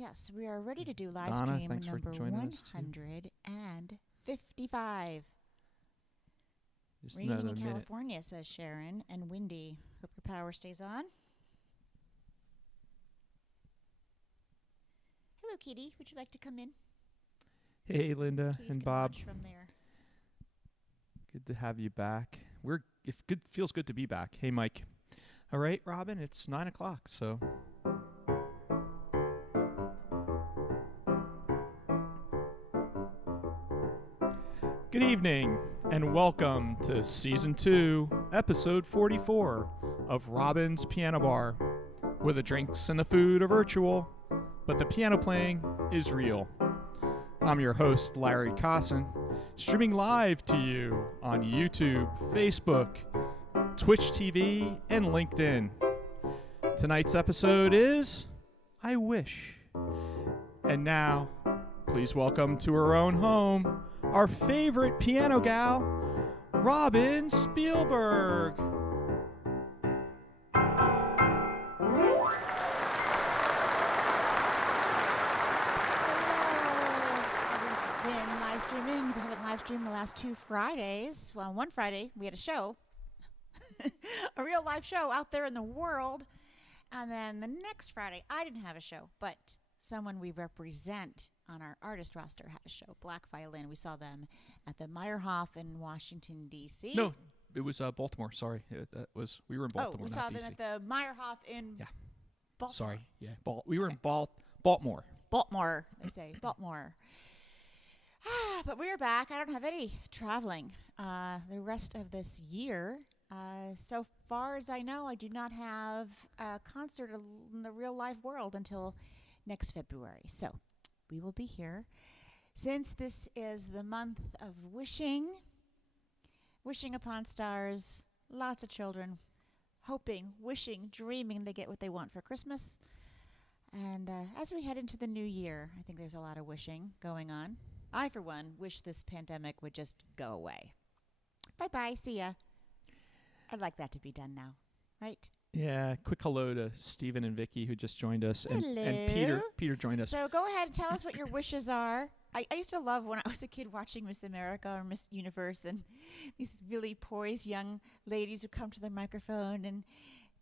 Yes, we are ready to do live Donna, stream thanks for number joining us, too. 155. Just Raining another in minute. California, says Sharon, and windy. Hope your power stays on. Hello, Kitty. Would you like to come in? Hey, Linda Kitties and can Bob. watch from there. Good to have you back. Feels good to be back. Hey, Mike. All right, Robin. It's 9 o'clock. So. Good evening, and welcome to Season 2, Episode 44 of Robin's Piano Bar, where the drinks and the food are virtual, but the piano playing is real. I'm your host, Larry Cosson, streaming live to you on YouTube, Facebook, Twitch TV, and LinkedIn. Tonight's episode is I Wish. And now, please welcome to her own home, our favorite piano gal, Robin Spielberg. Been live streaming. We haven't live streamed the last 2 Fridays. Well, one Friday we had a show, a real live show out there in the world. And then the next Friday, I didn't have a show, but someone we represent on our artist roster had a show, Black Violin. We saw them at the Meyerhoff in Washington, D.C. No, it was Baltimore. Sorry, we were in Baltimore. Oh, we not saw DC. them at the Meyerhoff in Baltimore. Sorry, yeah, we were in Baltimore. Baltimore, they say, Baltimore. But we're back. I don't have any traveling the rest of this year. So far as I know, I do not have a concert in the real life world until next February. So we will be here. Since this is the month of wishing upon stars, lots of children hoping, wishing, dreaming they get what they want for Christmas. And as we head into the new year, I think there's a lot of wishing going on. I, for one, wish this pandemic would just go away. Bye-bye. See ya. I'd like that to be done now, right? Yeah, quick hello to Stephen and Vicky who just joined us. Hello. And Peter joined us. So go ahead and tell us what your wishes are. I used to love when I was a kid watching Miss America or Miss Universe and these really poised young ladies would come to their microphone and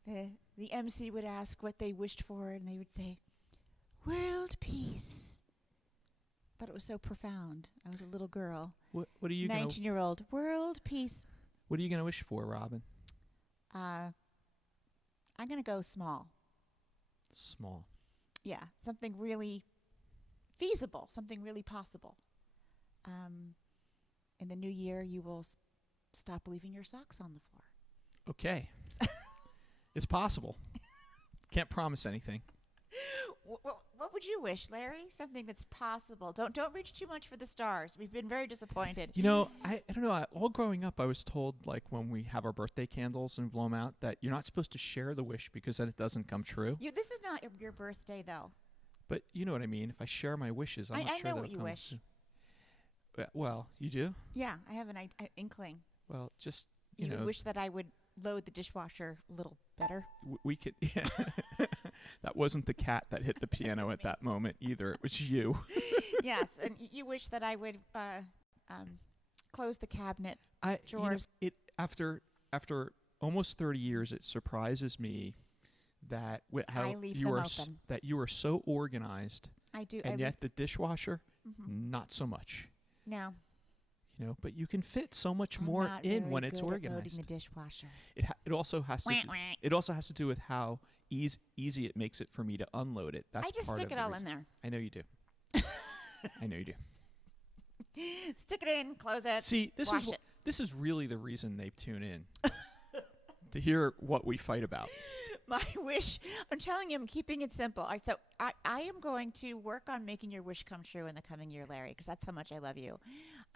the MC would ask what they wished for and they would say, world peace. Thought it was so profound. I was a little girl. What are you 19-year-old. World peace. What are you going to wish for, Robin? I'm going to go small. Small. Yeah, something really feasible, something really possible. In the new year, you will stop leaving your socks on the floor. Okay. It's possible. Can't promise anything. What would you wish, Larry? Something that's possible. Don't reach too much for the stars. We've been very disappointed. You know, I don't know. All growing up, I was told, like, when we have our birthday candles and blow them out, that you're not supposed to share the wish because then it doesn't come true. This is not your birthday, though. But you know what I mean. If I share my wishes, I'm not I sure know that what you wish. Well, you do? Yeah, I have an inkling. Well, just, You would wish that I would load the dishwasher a little better. We could. Yeah. That wasn't the cat that hit the piano at that moment either. It was you. Yes, and you wish that I would close the cabinet drawers. After almost 30 years, it surprises me that I leave them open. that you are so organized. I do. And yet the dishwasher, not so much. No. You know, but you can fit so much I'm more not in very when it's good at organized. loading the dishwasher. It also has to. It also has to do with how easy it makes it for me to unload it. That's I just part stick of it the all reason. in there. I know you do. I know you do. Stick it in, close it. See, wash it. This is really the reason they tune in to hear what we fight about. My wish, I'm telling you, I'm keeping it simple. So I am going to work on making your wish come true in the coming year, Larry, because that's how much I love you.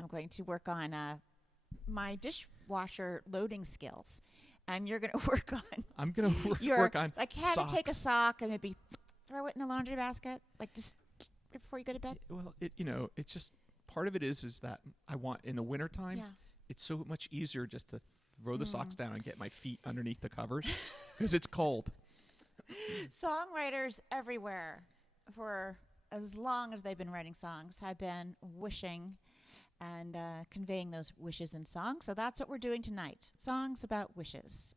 I'm going to work on my dishwasher loading skills, and you're going to work on. I'm going to work on like have socks. you take a sock and maybe throw it in the laundry basket, like just before you go to bed. Well, it's just part of it is that I want in the wintertime. Yeah. It's so much easier just to throw the socks down and get my feet underneath the covers because it's cold. Songwriters everywhere for as long as they've been writing songs, have been wishing and conveying those wishes in songs. So that's what we're doing tonight. Songs about wishes.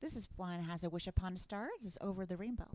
This is one has a wish upon a star. This is Over the Rainbow.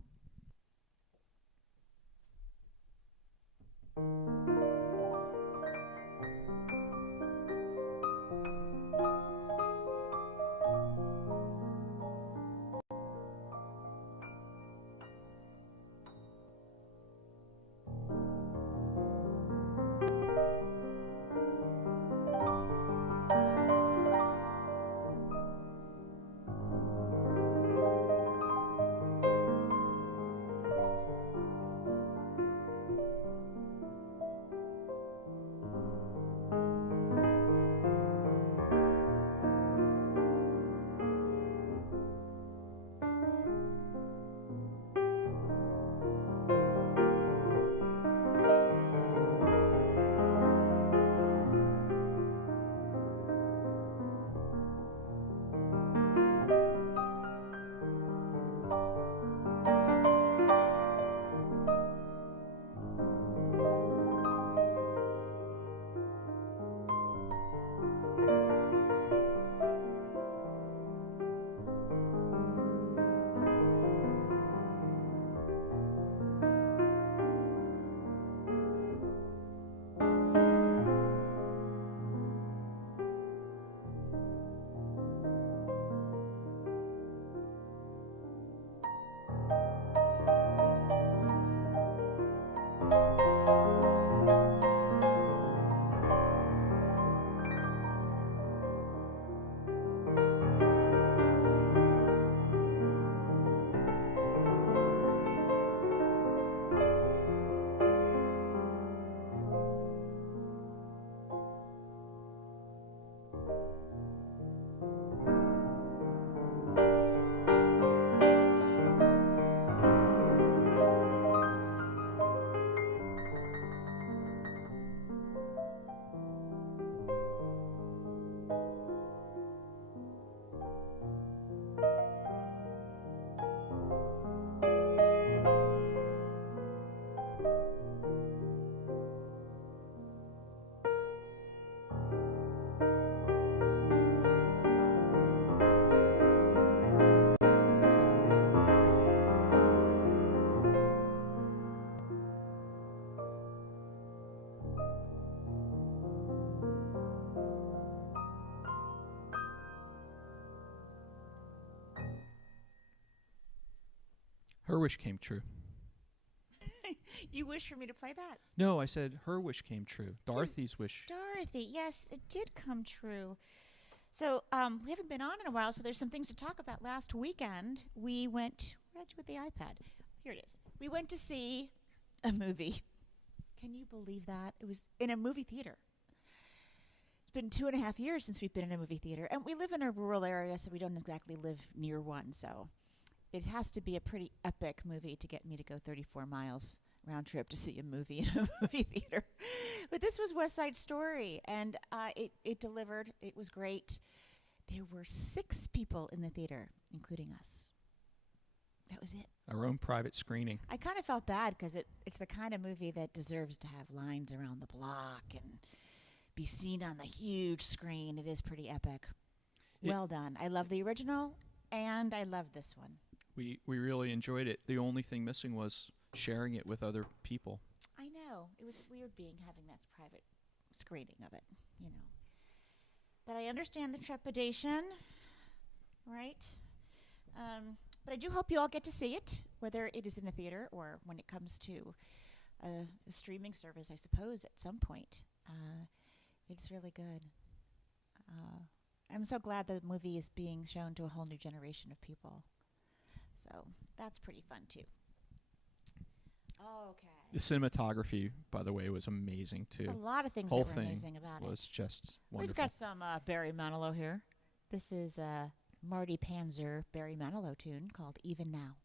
Her wish came true. You wish for me to play that? No, I said her wish came true. Dorothy's wish. Dorothy, yes, it did come true. So we haven't been on in a while, so there's some things to talk about. Last weekend, we went. Where'd you with the iPad? Here it is. We went to see a movie. Can you believe that? It was in a movie theater. It's been 2.5 years since we've been in a movie theater, and we live in a rural area, so we don't exactly live near one. So it has to be a pretty epic movie to get me to go 34 miles round trip to see a movie in a movie theater. But this was West Side Story, and it delivered. It was great. There were 6 people in the theater, including us. That was it. Our own private screening. I kind of felt bad because it's the kind of movie that deserves to have lines around the block and be seen on the huge screen. It is pretty epic. Well done. I love the original, and I love this one. We really enjoyed it. The only thing missing was sharing it with other people. I know. It was weird having that private screening of it, you know. But I understand the trepidation, right? But I do hope you all get to see it, whether it is in a theater or when it comes to a streaming service, I suppose, at some point. It's really good. I'm so glad the movie is being shown to a whole new generation of people. So that's pretty fun, too. Okay. The cinematography, by the way, was amazing, too. There's a lot of things Whole that were thing amazing about it. was just wonderful. We've got some Barry Manilow here. This is a Marty Panzer Barry Manilow tune called Even Now.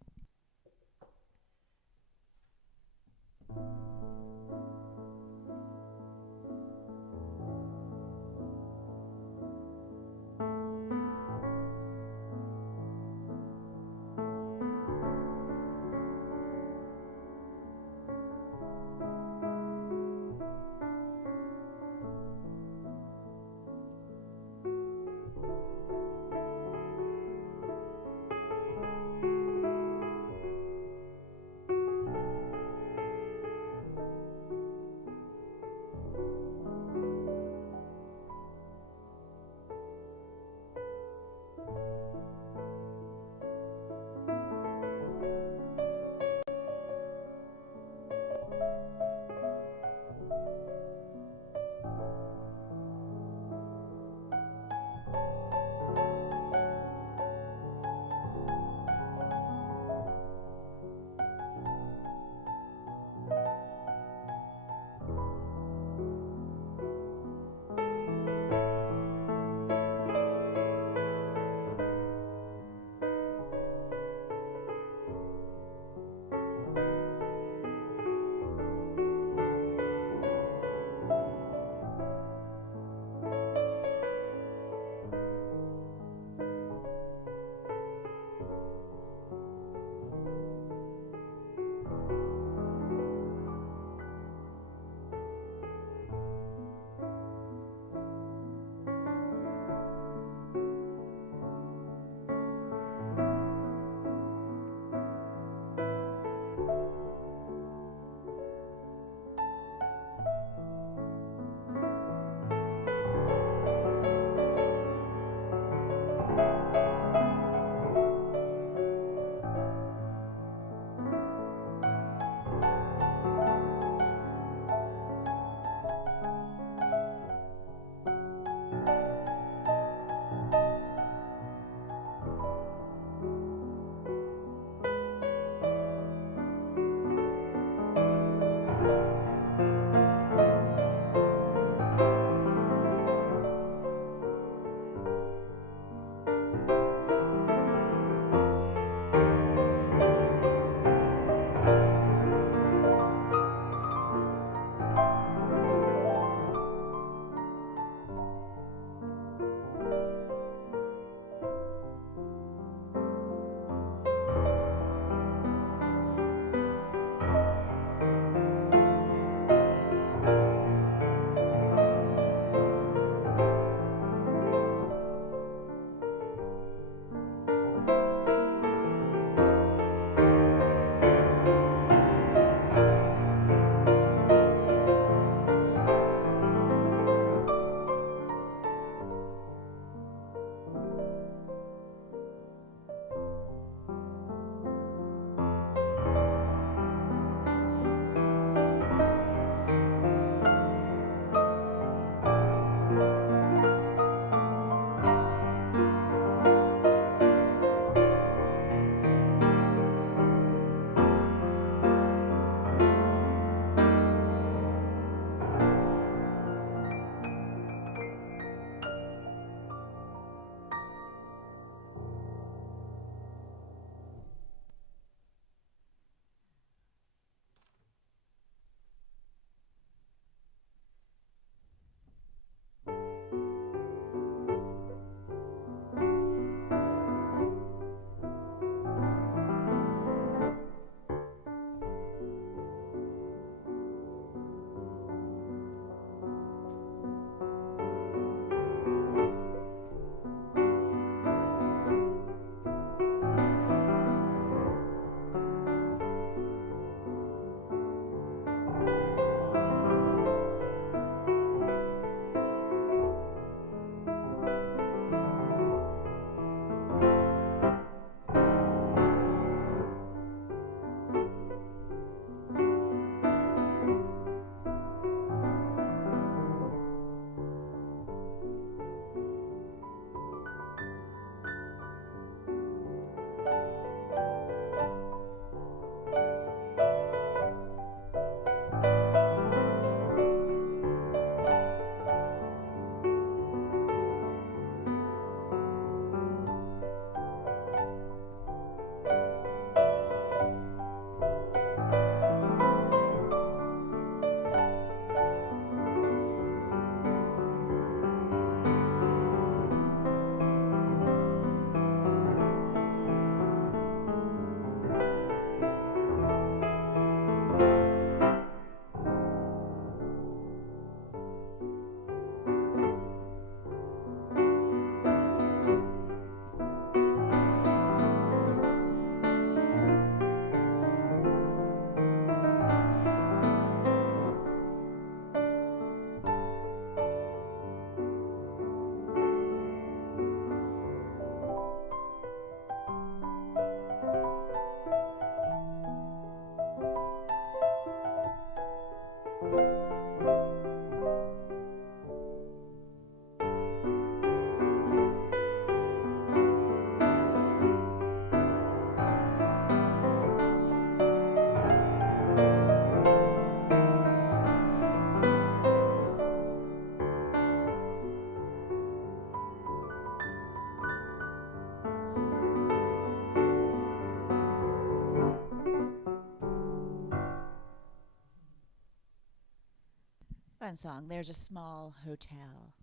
Fun song. There's a small hotel.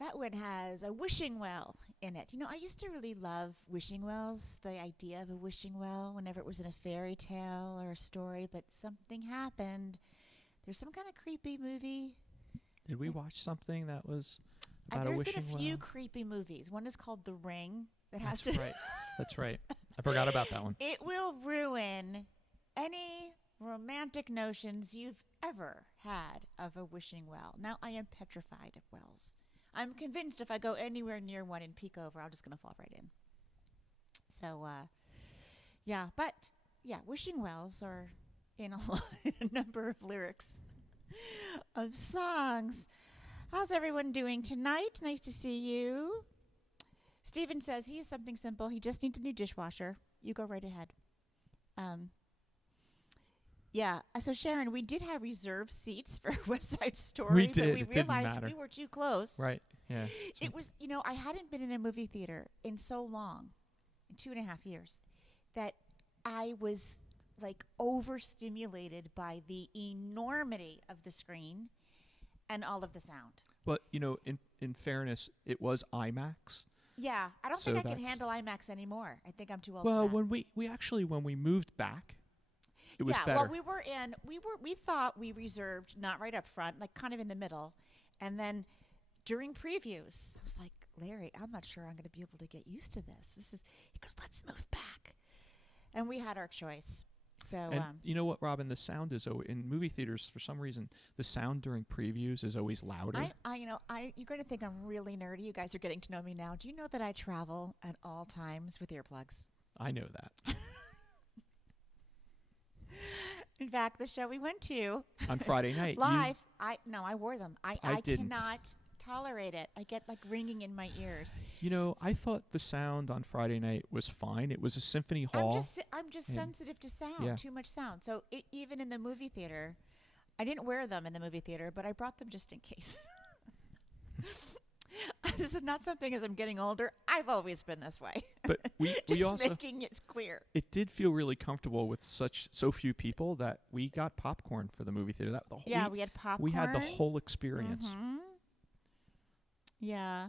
That one has a wishing well in it. You know, I used to really love wishing wells, the idea of a wishing well, whenever it was in a fairy tale or a story, but something happened. There's some kind of creepy movie. Did we watch something that was about a There's wishing been a well? few creepy movies. One is called The Ring. That's right. That's right. I forgot about that one. It will ruin any romantic notions you've ever had of a wishing well. Now, I am petrified of wells. I'm convinced if I go anywhere near one and peek over, I'm just going to fall right in. So, wishing wells are in a number of lyrics of songs. How's everyone doing tonight? Nice to see you. Steven says he has something simple. He just needs a new dishwasher. You go right ahead. So Sharon, we did have reserved seats for West Side Story, We did. but we It didn't realized matter. we were too close. Right. Yeah. It was, I hadn't been in a movie theater in so long, in 2.5 years, that I was like overstimulated by the enormity of the screen and all of the sound. But, in fairness, it was IMAX. Yeah, I don't So think I can that's- handle IMAX anymore. I think I'm too old Well, for that. when we moved back, it was better. Well, we thought we reserved not right up front, like kind of in the middle. And then during previews, I was like, Larry, I'm not sure I'm going to be able to get used to this. He goes, let's move back. And we had our choice. So, And you know what, Robin? The sound is in movie theaters, for some reason, the sound during previews is always louder. you're going to think I'm really nerdy. You guys are getting to know me now. Do you know that I travel at all times with earplugs? I know that. In fact, the show we went to On Friday night. live, I wore them. I didn't. cannot tolerate it. I get like ringing in my ears. I thought the sound on Friday night was fine. It was a symphony hall. I'm just and- sensitive to sound, yeah. too much sound. So even in the movie theater, I didn't wear them in the movie theater, but I brought them just in case. This is not something as I'm getting older. I've always been this way. But we just also making it clear. it did feel really comfortable with so few people that we got popcorn for the movie theater. That the whole We had popcorn. we had the whole experience. Mhm. Yeah.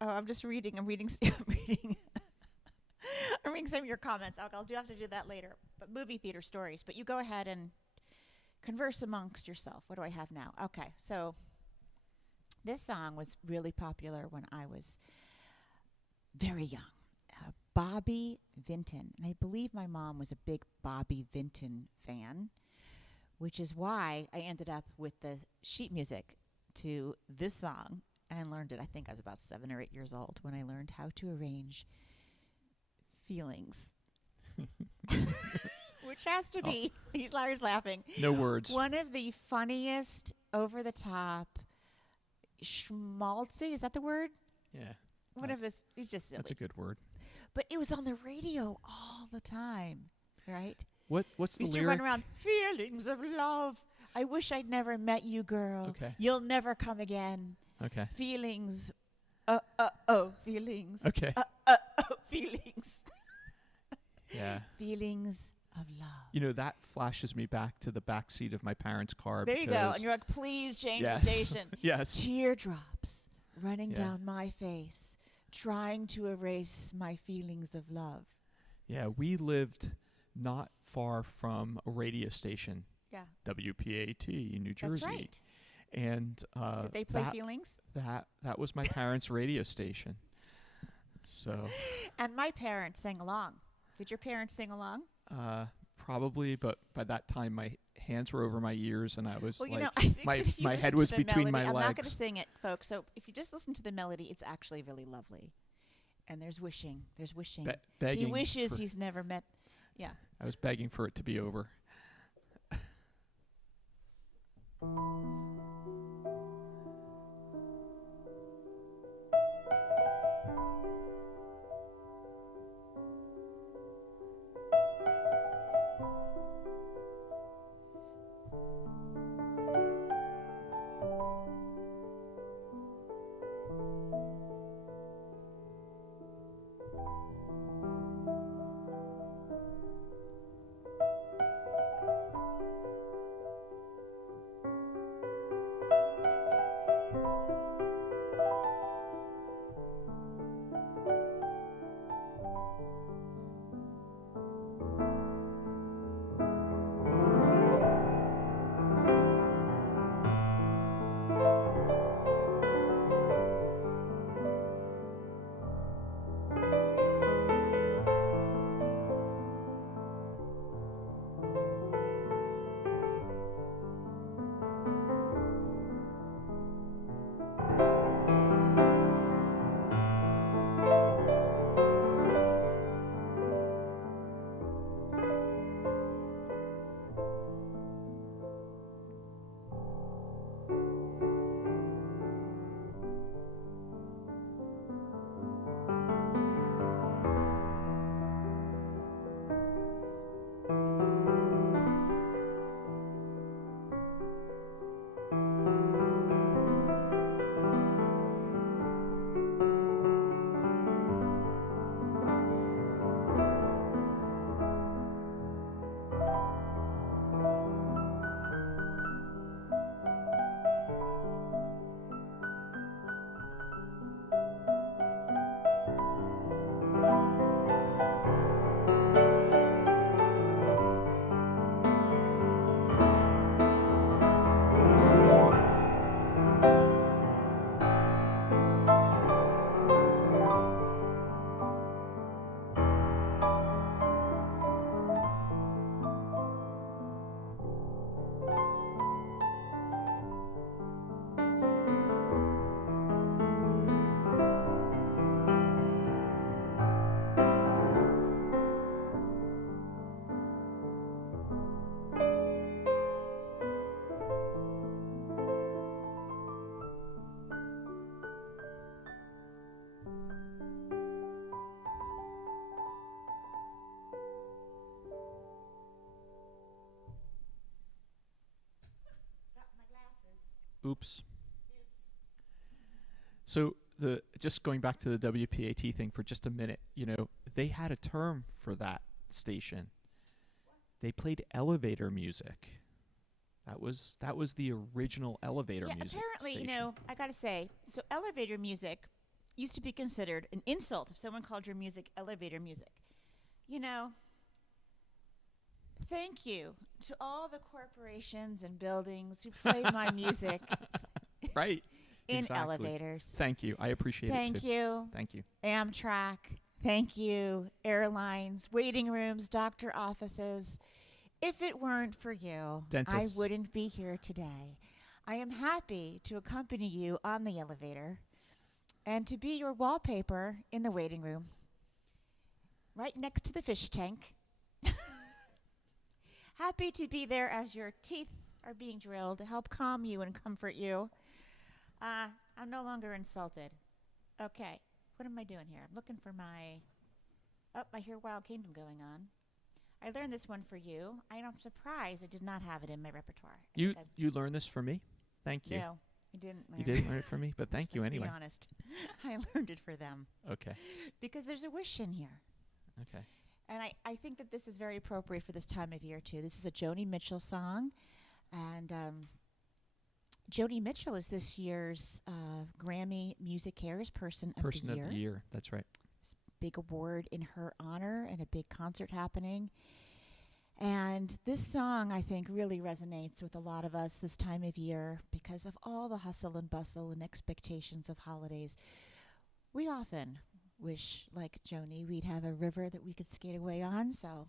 I'm just reading. I'm reading. I'm reading. I'm reading some of your comments. I'll have to do that later. But movie theater stories. But you go ahead and converse amongst yourself. What do I have now? Okay, so this song was really popular when I was very young. Bobby Vinton. And I believe my mom was a big Bobby Vinton fan, which is why I ended up with the sheet music to this song and learned it. I think I was about 7 or 8 years old when I learned how to arrange feelings. Which has to be, Larry's laughing, No words. one of the funniest, over-the-top, schmaltzy, is that the word? Yeah. One of this, it's just silly. That's a good word. But it was on the radio all the time, right? What's the Used to lyric? run around, feelings of love. I wish I'd never met you, girl. Okay. You'll never come again. Okay. Feelings. Feelings. Okay. Feelings. Yeah. Feelings of love. That flashes me back to the back seat of my parents' car. There you go. because- And you're like, please change yes. the station. Yes. Teardrops running Yeah. down my face, trying to erase my feelings of love. Yeah, we lived not far from a radio station, Yeah. WPAT in New Jersey. That's right. And Did they play that, feelings? that was my parents' radio station. So And my parents sang along. Did your parents sing along? probably, but by that time my hands were over my ears and I was Well, like I think my that if you my listen head to was the between melody, my I'm legs. not going to sing it, folks. So if you just listen to the melody, it's actually really lovely. And there's wishing. There's wishing. He Begging wishes for- he's never met Yeah. I was begging for it to be over. Oops. So just going back to the WPAT thing for just a minute, they had a term for that station. They played elevator music. That was the original elevator music Apparently, station. I got to say, so elevator music used to be considered an insult if someone called your music elevator music. Thank you to all the corporations and buildings who played my music Right. in Exactly. elevators. Thank you. I appreciate it Thank too. you. Thank you. Amtrak. Thank you. Airlines, waiting rooms, doctor offices. If it weren't for you, Dentists. I wouldn't be here today. I am happy to accompany you on the elevator and to be your wallpaper in the waiting room, right next to the fish tank. Happy to be there as your teeth are being drilled to help calm you and comfort you. I'm no longer insulted. Okay, what am I doing here? I'm looking for I hear Wild Kingdom going on. I learned this one for you. I'm surprised I did not have it in my repertoire. You learned this from me? Thank you. No, I didn't learn You didn't learn it from me, but thank you Let's anyway. be honest. I learned it for them. Okay. Because there's a wish in here. Okay. And I think that this is very appropriate for this time of year, too. This is a Joni Mitchell song. And Joni Mitchell is this year's Grammy Music Cares Person of the Year. Person of the Year. That's right. Big award in her honor and a big concert happening. And this song, I think, really resonates with a lot of us this time of year because of all the hustle and bustle and expectations of holidays. We often wish, like Joni, we'd have a river that we could skate away on. So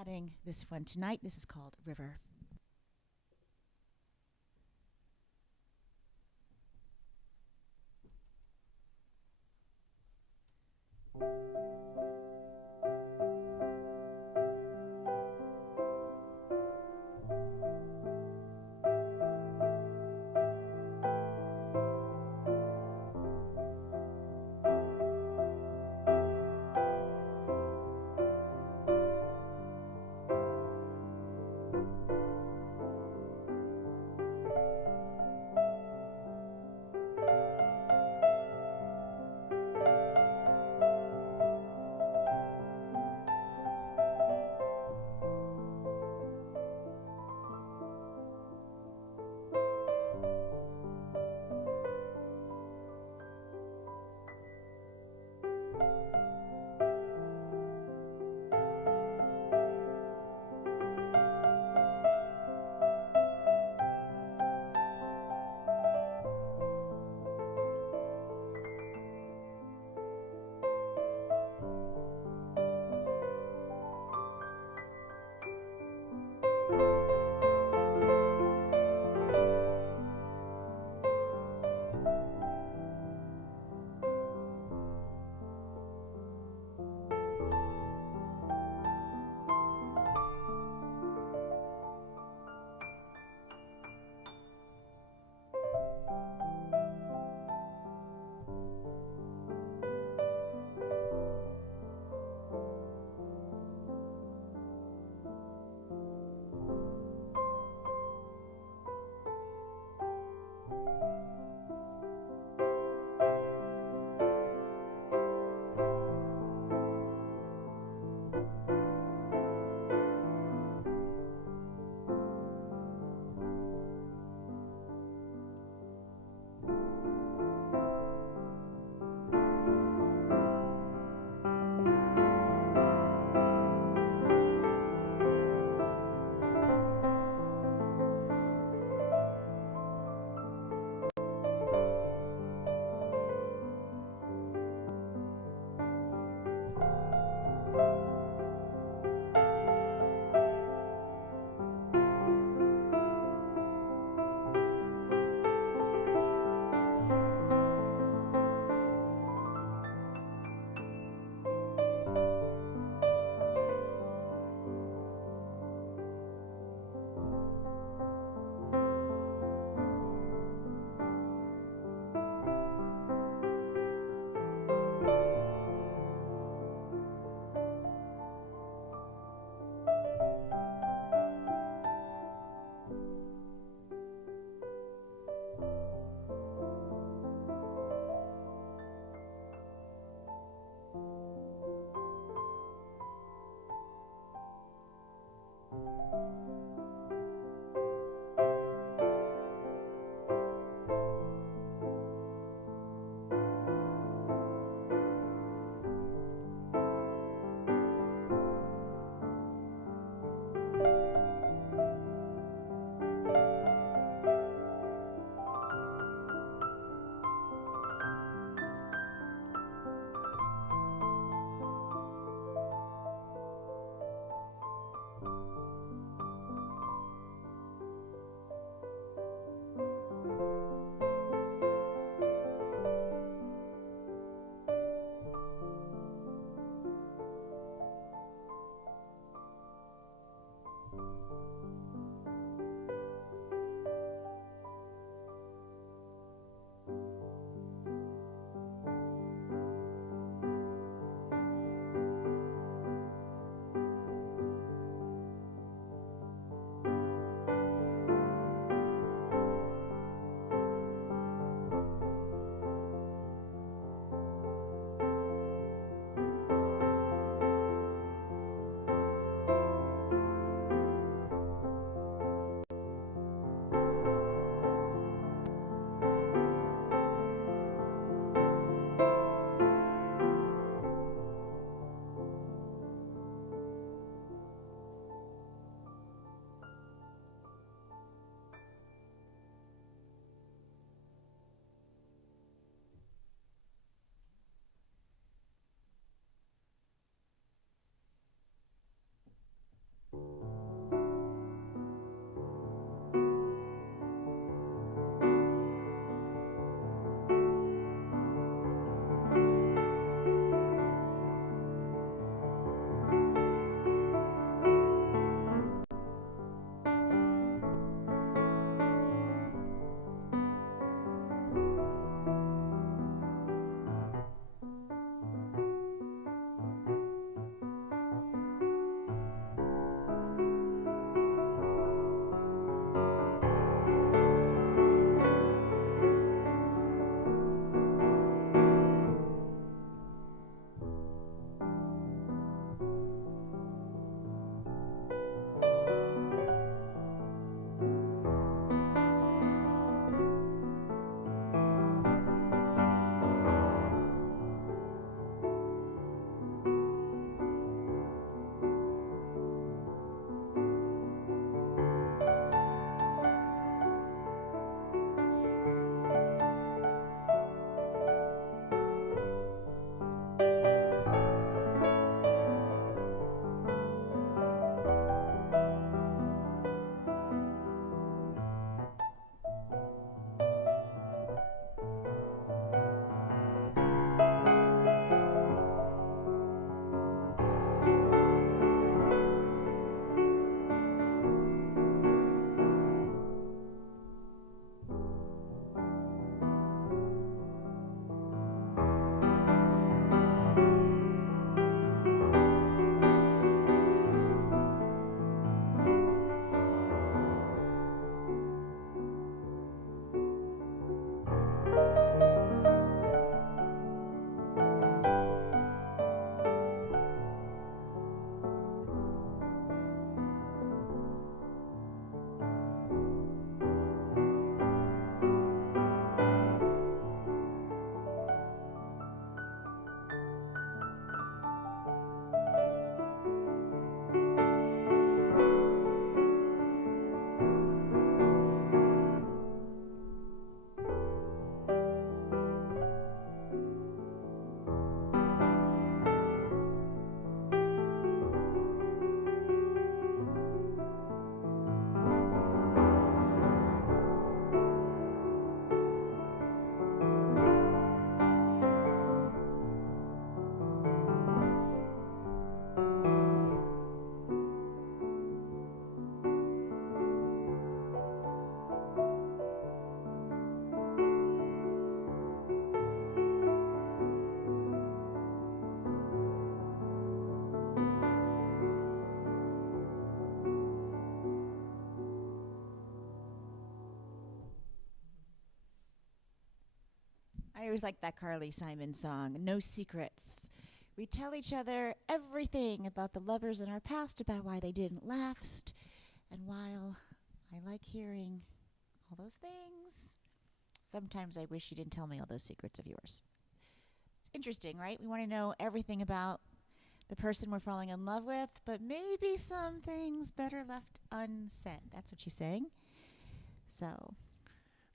adding this one tonight, this is called River. I always like that Carly Simon song, No Secrets. We tell each other everything about the lovers in our past, about why they didn't last. And while I like hearing all those things, sometimes I wish you didn't tell me all those secrets of yours. It's interesting, right? We want to know everything about the person we're falling in love with, but maybe some things better left unsaid. That's what she's saying. So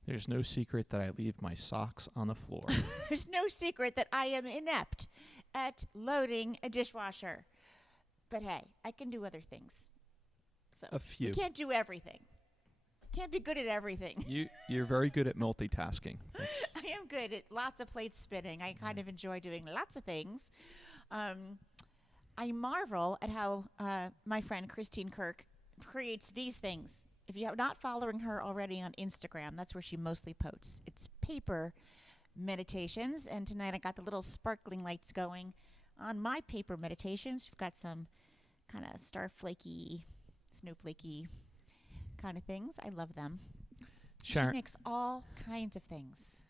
There's no secret that I leave my socks on the floor. there's no secret that I am inept at loading a dishwasher. But hey, I can do other things. So A few. you can't do everything. Can't be good at everything. You're very good at multitasking. I am good at lots of plates spinning. I kind of enjoy doing lots of things. I marvel at how my friend Christine Kirk creates these things. If you're not following her already on Instagram, that's where she mostly posts. It's paper meditations, and tonight I got the little sparkling lights going on my paper meditations. We've got some kind of starflakey, snowflakey kind of things. I love them. Sharon, She makes all kinds of things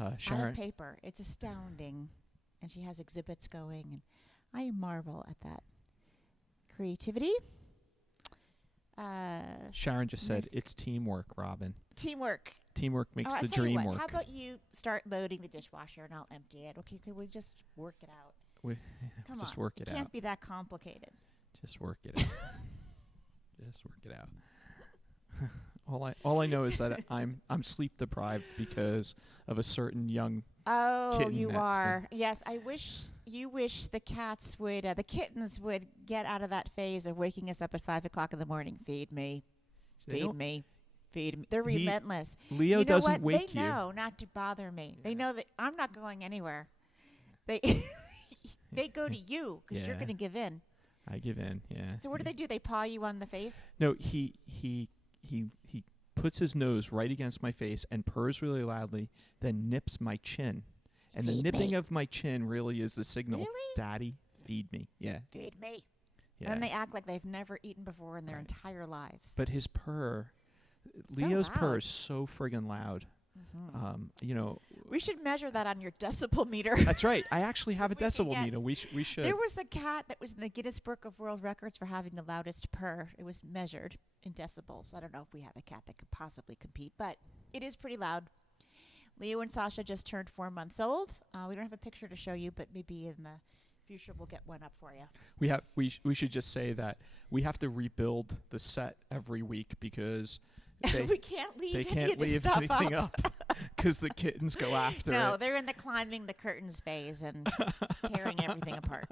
out Sharon, of paper. It's astounding. And she has exhibits going, and I marvel at that creativity. Sharon just said Music. it's teamwork, Robin. Teamwork. Teamwork makes Oh, I the tell you dream what, work. how about you start loading the dishwasher and I'll empty it? Okay, could we just work it out? We Come just on. work it Can't out. be that complicated. Just work it out. Just work it out. all I know is that I'm sleep deprived because of a certain young. Oh, Kitten you that's are. Yes, I wish the cats would, the kittens would get out of that phase of waking us up at 5 o'clock in the morning. Feed me. They Feed don't- me. Feed me. They're He- relentless. Leo You know doesn't what? wake They you. know not to bother me. They Yeah. know that I'm not going anywhere. They they go to you because you're Yeah. going to give in. I give in. Yeah. So what do they do? They paw you on the face? No, he puts his nose right against my face and purrs really loudly, then nips my chin. And the Feed nipping me. of my chin really is the signal. Really? Daddy, feed me. Yeah. Feed me. Yeah. And they act like they've never eaten before in their Right. entire lives. But his purr, So Leo's purr loud. is so friggin' loud. Mhm. We should measure that on your decibel meter. That's right. I actually have a We can decibel get- meter. We should. There was a cat that was in the Guinness Book of World Records for having the loudest purr. It was measured in decibels. I don't know if we have a cat that could possibly compete, but it is pretty loud. Leo and Sasha just turned 4 months old. We don't have a picture to show you, but maybe in the future we'll get one up for you. We should just say that we have to rebuild the set every week because they we can't leave they any can't of the leave stuff anything up. up because the kittens go after No, it. they're in the climbing the curtains phase and tearing everything apart.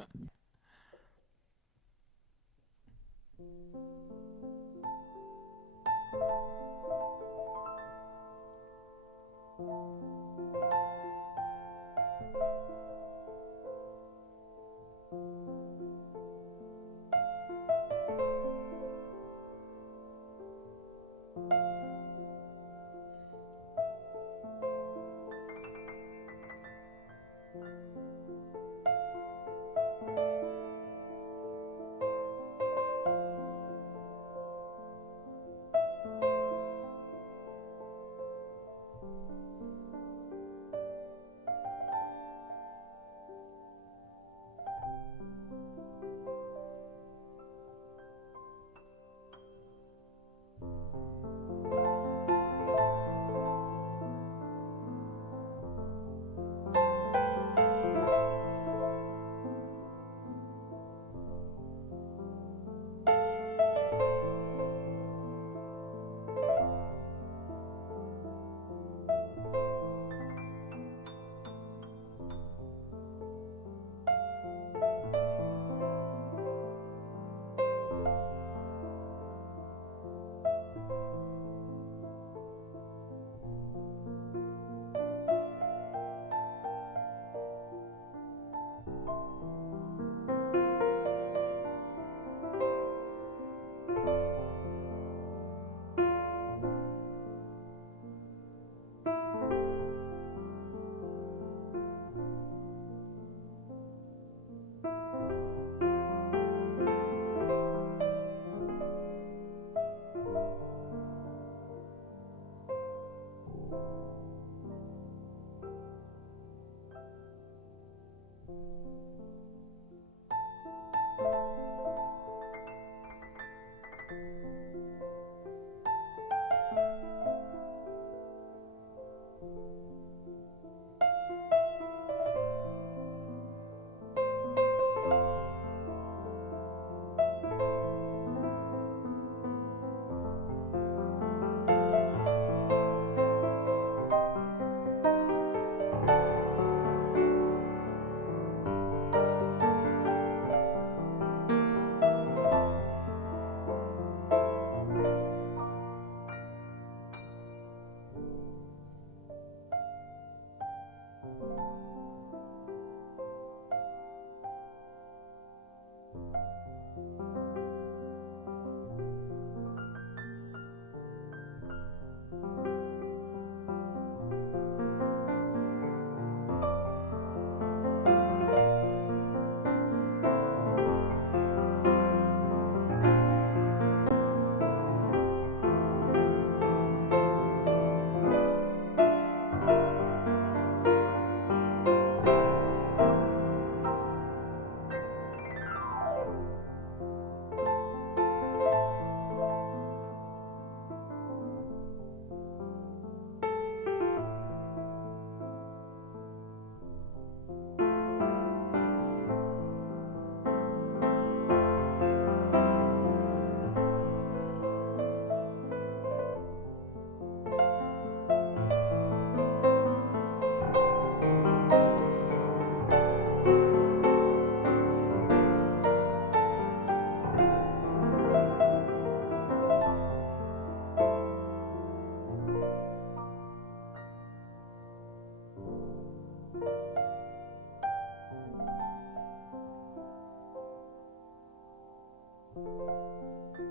I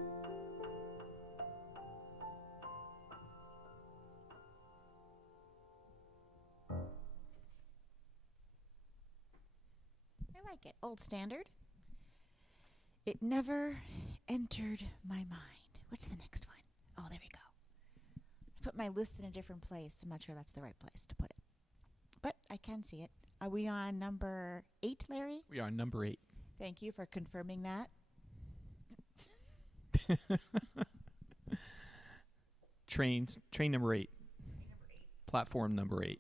like it. Old standard. It never entered my mind. What's the next one? Oh, there we go. I put my list in a different place. I'm not sure that's the right place to put it. But I can see it. Are we on number 8, Larry? We are number 8. Thank you for confirming that. Train number 8. Platform number 8.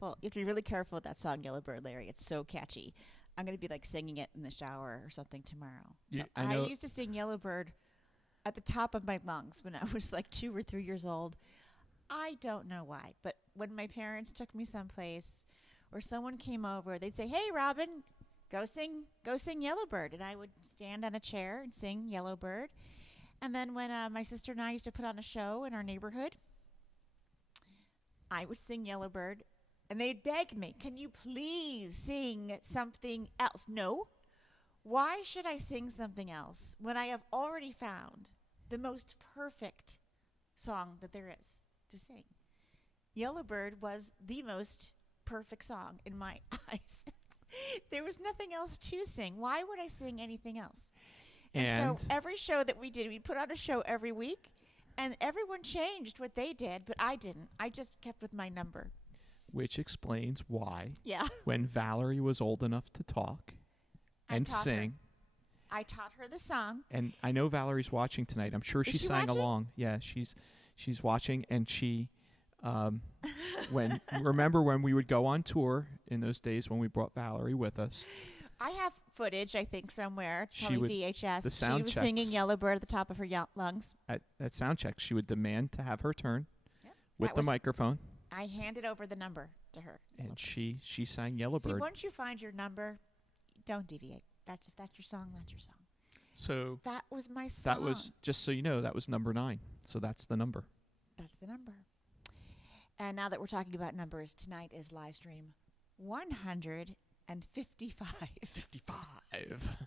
Well, you have to be really careful with that song, Yellowbird, Larry. It's so catchy. I'm going to be like singing it in the shower or something tomorrow. So I I know. used to sing Yellowbird at the top of my lungs when I was like 2 or 3 years old. I don't know why, but when my parents took me someplace or someone came over, they'd say, "Hey, Robin, go sing Yellowbird," and I would stand on a chair and sing Yellowbird. And then when my sister and I used to put on a show in our neighborhood, I would sing Yellowbird, and they'd beg me, "Can you please sing something else?" No. Why should I sing something else when I have already found the most perfect song that there is to sing? Yellowbird was the most perfect song in my eyes. There was nothing else to sing. Why would I sing anything else? And so every show that we did, we put on a show every week, and everyone changed what they did, but I didn't. I just kept with my number. Which explains why, Yeah. when Valerie was old enough to talk and sing, I taught her the song. and I know Valerie's watching tonight. I'm sure she sang watching? along. Yeah, she's watching, and she, remember when we would go on tour in those days when we brought Valerie with us. I have footage, I think, somewhere. It's She probably would- VHS. the She sound was checks. singing Yellowbird at the top of her lungs. At sound check, she would demand to have her turn Yep. with That the was- microphone, I handed over the number to her. and she sang See, Yellowbird. once you find your number, don't deviate. If that's your song, that's your song. So That was my song. that was, just so you know, that was number 9. So that's the number. That's the number. And now that we're talking about numbers, tonight is live stream 155. 55.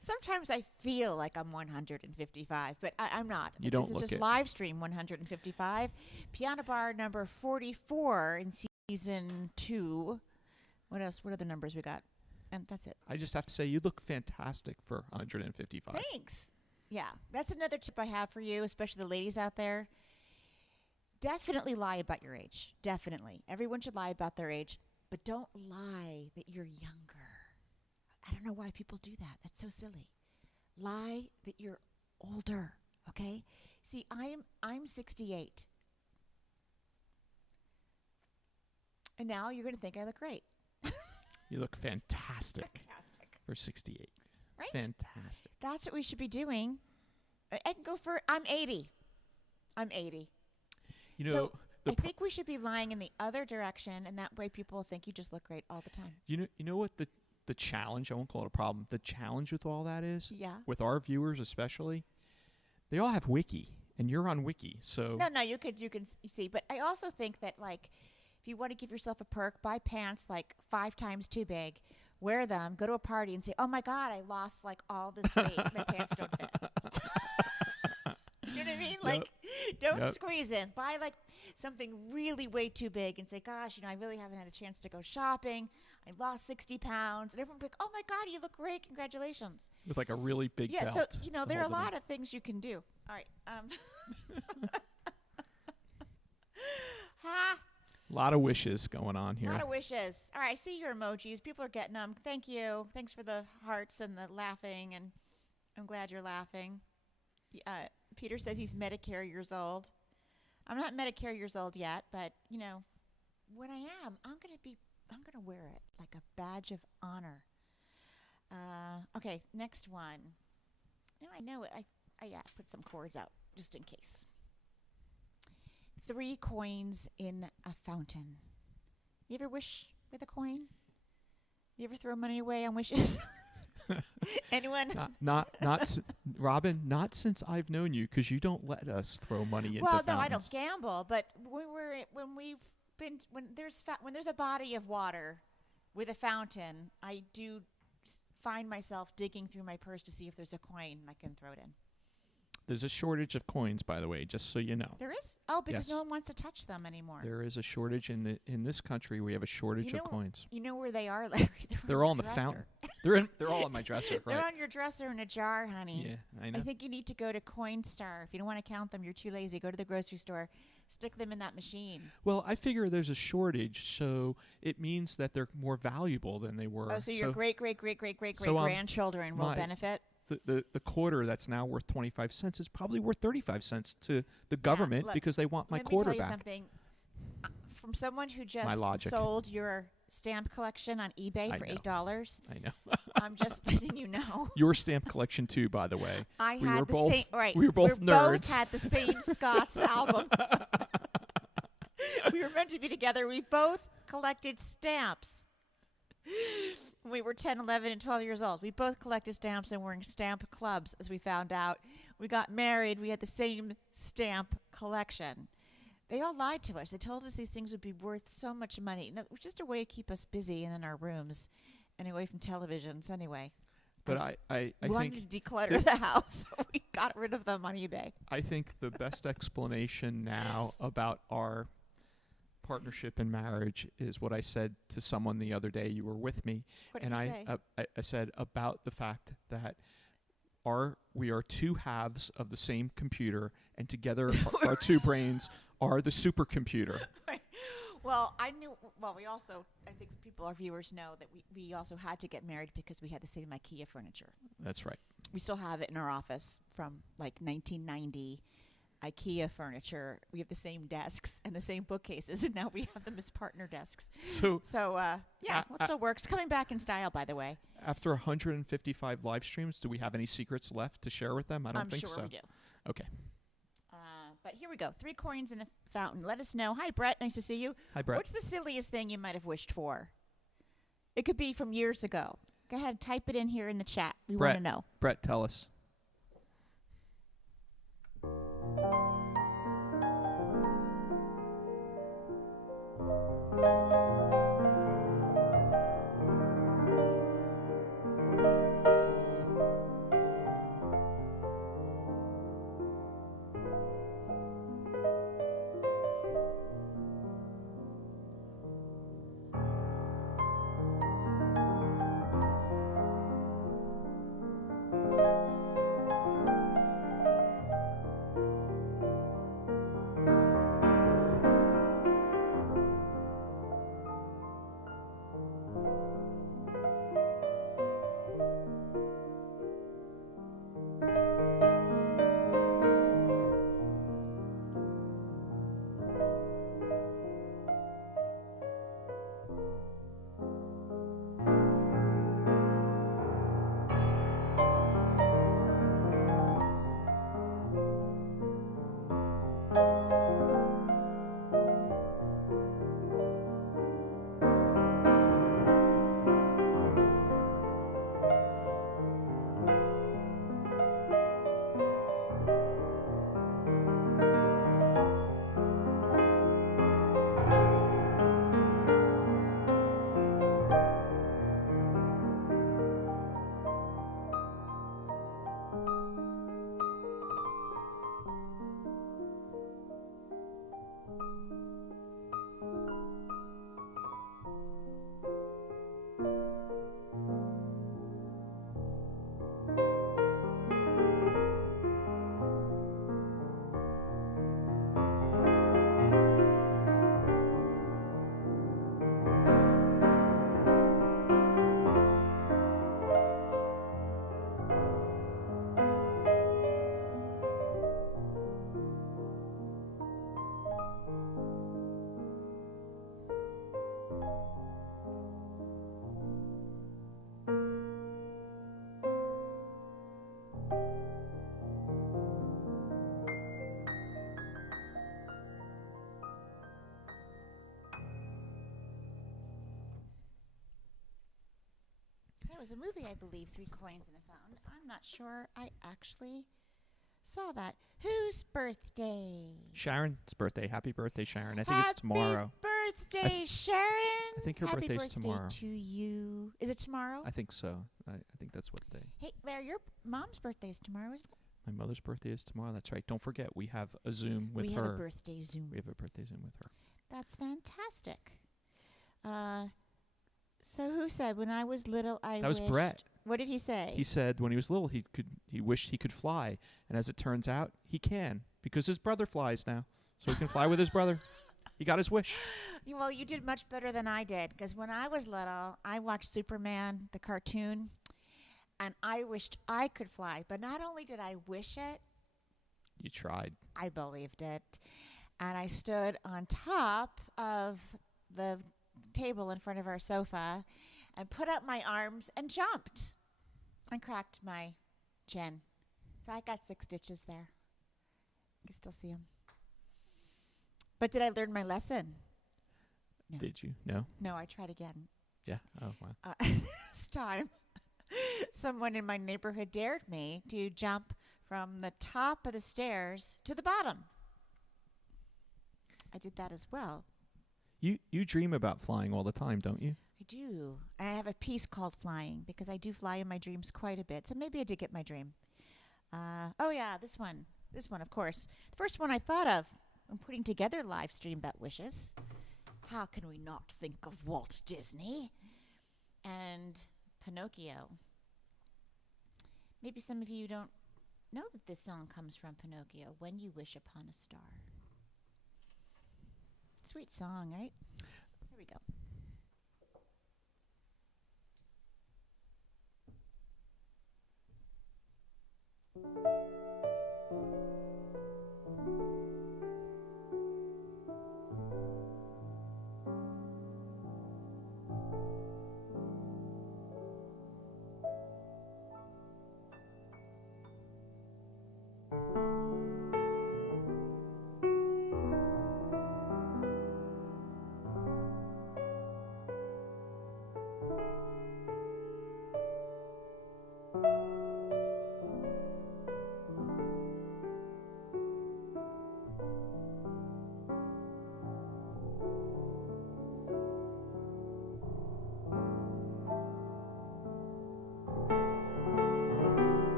Sometimes I feel like I'm 155, but I'm not. You don't This is look just it. live stream 155. Piano Bar number 44 in season 2. What else? What other numbers we got? And that's it. I just have to say, you look fantastic for 155. Thanks. Yeah, that's another tip I have for you, especially the ladies out there. Definitely lie about your age. Definitely. Everyone should lie about their age, but don't lie that you're younger. I don't know why people do that. That's so silly. Lie that you're older, okay? See, I'm 68. And now you're going to think I look great. You look fantastic Fantastic. for 68. Right? Fantastic. That's what we should be doing. I can go for I'm 80. I'm 80. You know, So the I think we should be lying in the other direction, and that way people will think you just look great all the time. you know what the challenge, I won't call it a problem, the challenge with all that is, Yeah. with our viewers especially, they all have Wiki, and you're on Wiki, so No, you can see, but I also think that like if you want to give yourself a perk, buy pants like 5 times too big, wear them, go to a party and say, "Oh my God, I lost like all this weight. My pants don't fit." Do you know what I mean? Like, don't Yep. squeeze in. Buy like something really way too big and say, "Gosh, I really haven't had a chance to go shopping. I lost 60 pounds." And everyone will be like, "Oh my God, you look great. Congratulations." with like a really big Yeah, belt. so, to there are a hold it in. lot of things you can do. All right. Ha! A lot of wishes going on A here. lot of wishes. All right, I see your emojis. People are getting them. Thank you. Thanks for the hearts and the laughing, and I'm glad you're laughing. Peter says he's Medicare years old. I'm not Medicare years old yet, but when I am, I'm gonna wear it like a badge of honor. Okay, next one. I know it. I put some chords out just in case. 3 coins in a fountain. You ever wish with a coin? You ever throw money away on wishes? Anyone? Robin, not since I've known you, because you don't let us throw money into Well, no, fountains. I don't gamble. But when there's a body of water with a fountain, I do find myself digging through my purse to see if there's a coin I can throw it in. There's a shortage of coins, by the way, just so you know. There is? Oh, because Yes. no one wants to touch them anymore. There is a shortage in this country. We have a shortage of coins. You know where they are, Larry? They're all in the fountain. They're all on my dresser, right? They're on your dresser in a jar, honey. Yeah, I know. I think you need to go to Coinstar. If you don't want to count them, you're too lazy. Go to the grocery store, stick them in that machine. Well, I figure there's a shortage, so it means that they're more valuable than they were. Oh, so your great So, grandchildren will my- benefit. The quarter that's now worth 25 cents is probably worth 35 cents to the government look, because they want my Let me quarter tell you back. something. from someone who My just logic. sold your stamp collection on eBay I for know. $8. I know. I'm just letting you know. Your stamp collection too, by the way. I We had were the both- same. Right. we were both We nerds. both had the same Scott's album. We were meant to be together. We both collected stamps. We were 10, 11, and 12 years old. We both collected stamps and were in stamp clubs, as we found out. We got married. We had the same stamp collection. They all lied to us. They told us these things would be worth so much money. No, it was just a way to keep us busy and in our rooms and away from televisions anyway. But I We wanted think to declutter the house, so we got rid of them on eBay. I think the best explanation now about our partnership and marriage is what I said to someone the other day. You were with me, What did and you say? I said about the fact that we are two halves of the same computer, and together our two brains are the supercomputer. Right. Well, we also, I think our viewers know that we also had to get married because we had the same IKEA furniture. That's right. We still have it in our office from like 1990. IKEA furniture. We have the same desks and the same bookcases, and now we have them as partner desks. So Yeah, it still works. Coming back in style, by the way. after 155 live streams, do we have any secrets left to share with them? I don't I'm think sure so. we do. Okay. But here we go. 3 coins in a fountain. Let us know. Hi, Brett. Nice to see you. Hi, Brett. What's the silliest thing you might have wished for? It could be from years ago. Go ahead, type it in here in the chat. We want Brett. to know. Brett, tell us. There was a movie, I believe, 3 coins in a fountain. I'm not sure I actually saw that. Whose birthday? Sharon's birthday. Happy birthday, Sharon. I think it's tomorrow. Birthday, Sharon. I think her Happy birthday's birthday tomorrow. to you. Is it tomorrow? I think so. I think that's what they. Hey, Larry, your mom's birthday is tomorrow, isn't it? My mother's birthday is tomorrow. That's right. Don't forget, we have a Zoom with we her. have a birthday Zoom. We have a birthday Zoom with her. That's fantastic. So who said when I was little I That was wished- Brett. What did he say? He said when he was little he wished he could fly, and as it turns out, he can because his brother flies now, so he can fly with his brother. He got his wish. Well, you did much better than I did, because when I was little, I watched Superman, the cartoon, and I wished I could fly. But not only did I wish it, You tried. I believed it. and I stood on top of the table in front of our sofa and put up my arms and jumped and cracked my chin. So I got 6 stitches there. You can still see them. But did I learn my lesson? No. Did you? No? No, I tried again. Yeah. Oh, wow. This time, someone in my neighborhood dared me to jump from the top of the stairs to the bottom. I did that as well. You dream about flying all the time, don't you? I do. And I have a piece called Flying because I do fly in my dreams quite a bit. So maybe I did get my dream. Oh, yeah, this one. This one, of course. The first one I thought of when putting together live stream Bet Wishes. How can we not think of Walt Disney? And Pinocchio. Maybe some of you don't know that this song comes from Pinocchio, When You Wish Upon a Star. Sweet song, right? Here we go.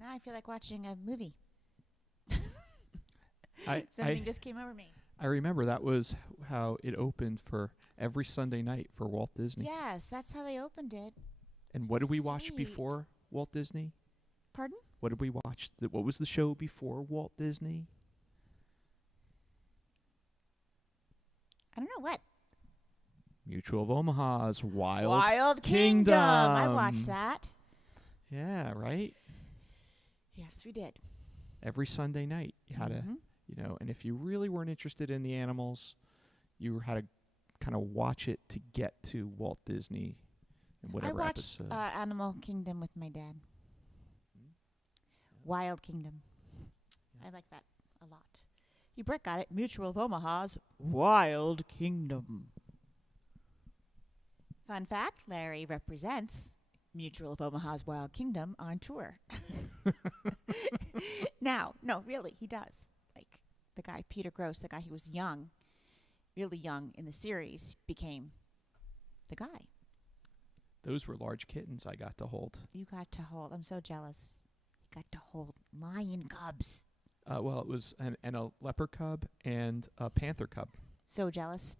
Now I feel like watching a movie. Something just came over me. I remember that was how it opened for every Sunday night for Walt Disney. Yes, that's how they opened it. And what did we watch Sweet. before Walt Disney? Pardon? What did we watch? What was the show before Walt Disney? I don't know what. Mutual of Omaha's Wild Kingdom. I watched that. Yeah, right? Yes, we did. Every Sunday night, you had Mhm. and if you really weren't interested in the animals, you had to kind of watch it to get to Walt Disney and I whatever watched episode. Animal Kingdom with my dad. Wild Kingdom. I like that a lot. You Brett got it. Mutual of Omaha's Wild Kingdom. Fun fact, Larry represents Mutual of Omaha's Wild Kingdom on tour. Now, no, really, he does. Like the guy, Peter Gross, the guy who was young, really young in the series, became the guy. Those were large kittens I got to hold. You got to hold. I'm so jealous. You got to hold lion cubs. Well, it was a leopard cub and a panther cub. So jealous.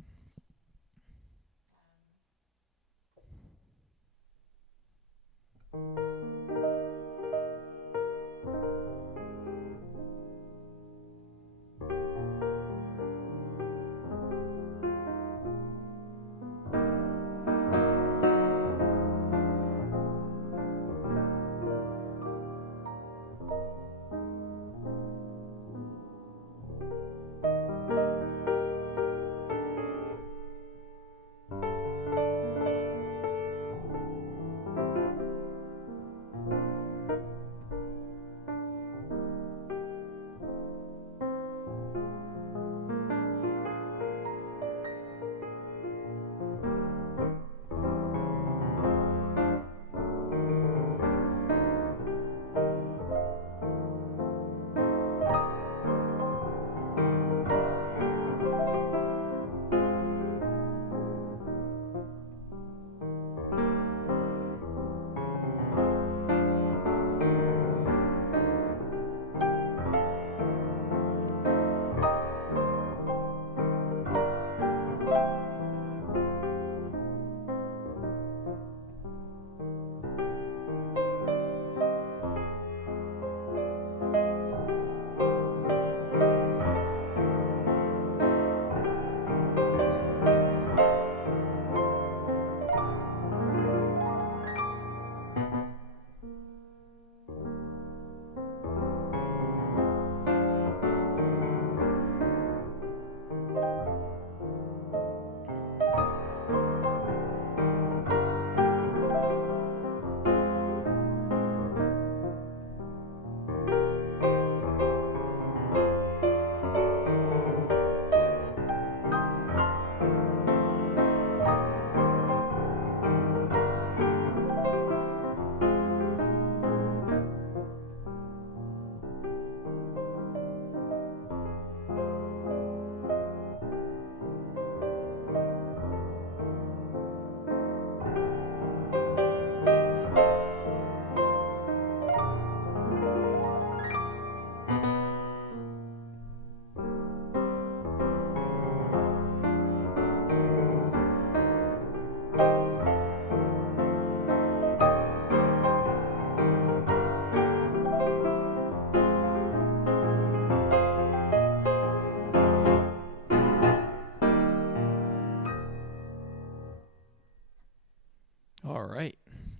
All right.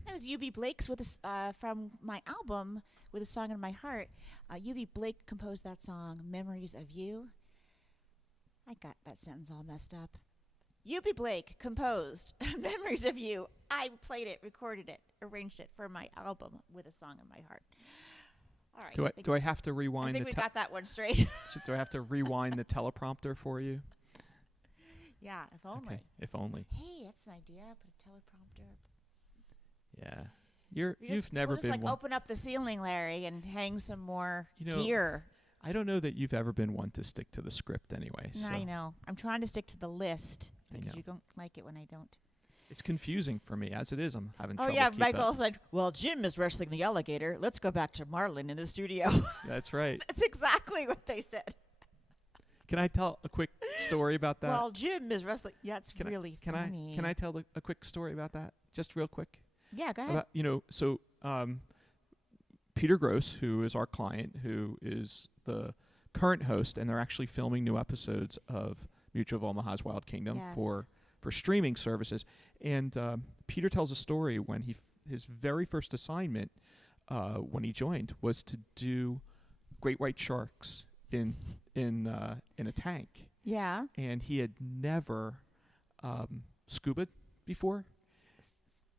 That was U.B. Blake's from my album With a Song in My Heart. U.B. Blake composed that song, Memories of You. I got that sentence all messed up. U.B. Blake composed Memories of You. I played it, recorded it, arranged it for my album With a Song in My Heart. All right. Do I have to I rewind think the we got that one straight. do I have to rewind the teleprompter for you? Yeah, if only. Okay, if only. Hey, that's an idea. Put a teleprompter. Yeah. We'll Never just been like one. open up the ceiling, Larry, and hang some more You know, gear. I don't know that you've ever been one to stick to the script anyway. So I know. I'm trying to stick to the list I because know. you don't like it when I don't. It's confusing for me as it is. I'm having Oh trouble. yeah, keep Michael up. said, "Well, Jim is wrestling the alligator. Let's go back to Marlin in the studio." That's right. That's exactly what they said. Can I tell a quick story about that? Well, Jim is wrestling. Yeah, it's Can really Can funny. I tell a quick story about that? Just real quick. Yeah, go ahead. About, Peter Gross, who is our client, who is the current host, and they're actually filming new episodes of Mutual of Omaha's Wild Kingdom Yes. for streaming services. And Peter tells a story when his very first assignment when he joined was to do great white sharks in a tank, Yeah. and he had never scuba before.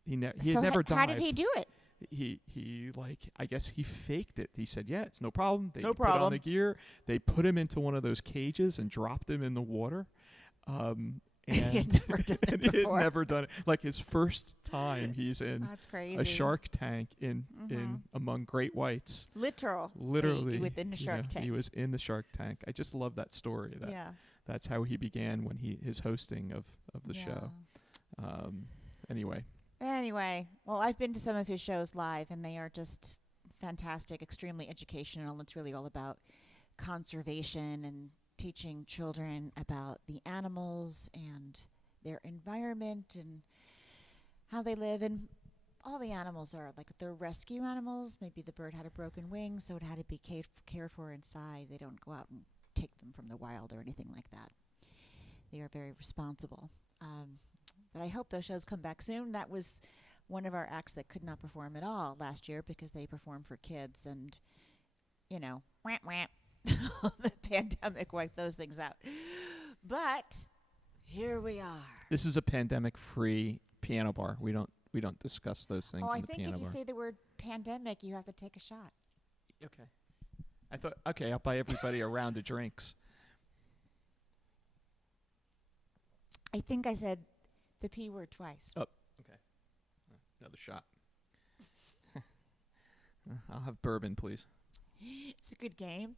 He had never dived. How did he do it? He like, I guess he faked it. He said, "Yeah, it's no problem." They No put on problem. the gear. They put him into one of those cages and dropped him in the water. And He had never done it and he had before. never done it. Like his first time, he's in That's crazy. a shark tank in among great whites. Literally within the shark tank. He was in the shark tank. I just love that story. That's how he began when his hosting of the show. Anyway, well, I've been to some of his shows live, and they are just fantastic, extremely educational. It's really all about conservation and teaching children about the animals and their environment and how they live. And all the animals are like, they're rescue animals. Maybe the bird had a broken wing, so it had to be cared for inside. They don't go out and take them from the wild or anything like that. They are very responsible. But I hope those shows come back soon. That was one of our acts that could not perform at all last year because they performed for kids, and, wah, wah. The pandemic wiped those things out. But here we are. this is a pandemic-free piano bar. We don't discuss those things I in the think piano if you bar. say the word pandemic, you have to take a shot. Okay. I thought, okay, I'll buy everybody a round of drinks. I think I said the P word twice. Oh, okay. Another shot. I'll have bourbon, please. It's a good game.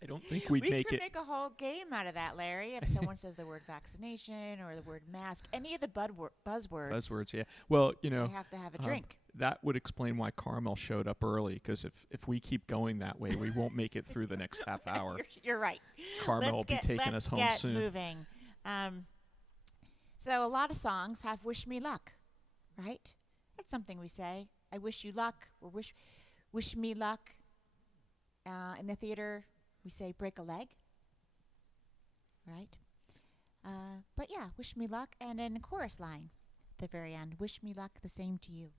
I don't think we'd we make could it. make a whole game out of that, Larry. If someone says the word vaccination or the word mask, any of the buzzwords, Buzzwords, yeah. Well, they have to have a drink. That would explain why Carmel showed up early, because if we keep going that way, we won't make it through the next half hour. You're right. Carmel will be taking us home soon. Let's get moving. So a lot of songs have "Wish Me Luck," right? That's something we say. I wish you luck, or wish me luck. In the theater, we say "break a leg," right? But yeah, wish me luck, and then a chorus line at the very end: "Wish me luck, the same to you."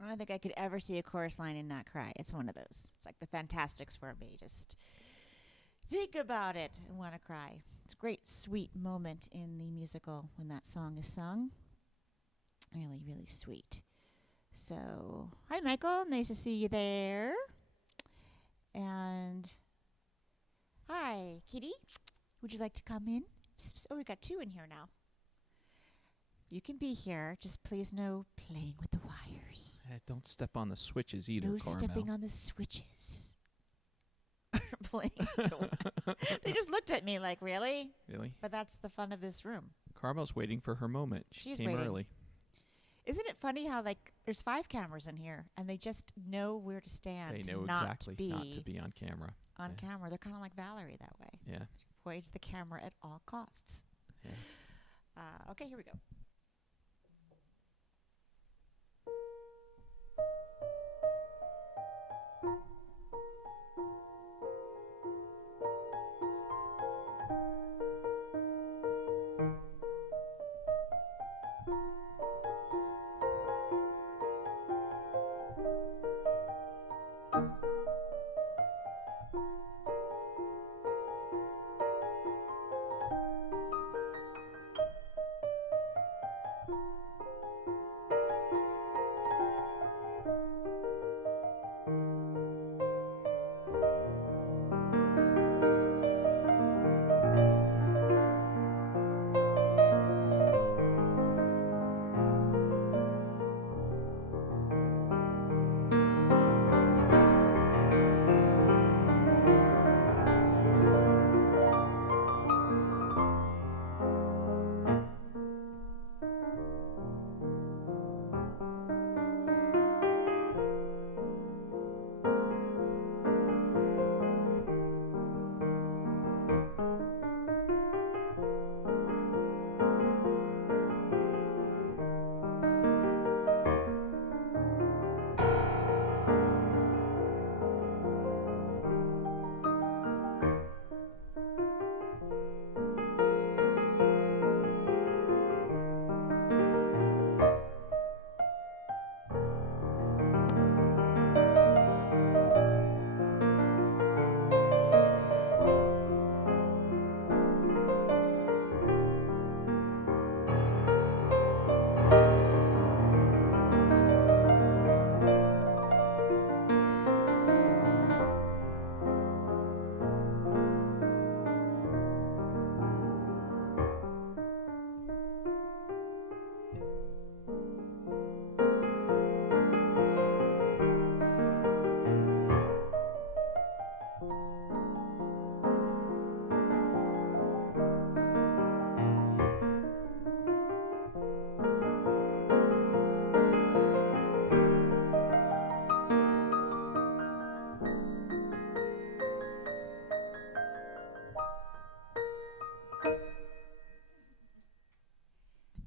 I don't think I could ever see a chorus line and not cry. It's one of those. It's like the Fantastics for me. Just think about it and want to cry. It's a great, sweet moment in the musical when that song is sung. Really, really sweet. So, hi, Michael. Nice to see you there. And hi, Kitty. Would you like to come in? Oh, we got two in here now. You can be here. Just please no playing with the wires. Don't step on the switches either, No Carmel. stepping on the switches. Playing. They just looked at me like, really? Really? But that's the fun of this room. Carmel's waiting for her moment. She She's came waiting. early. Isn't it funny how, like, there's 5 cameras in here, and they just know where to stand. They know not exactly not to be on camera. on Yeah. camera. They're kind of like Valerie that way. Yeah. She avoids the camera at all costs. Yeah. Okay, here we go.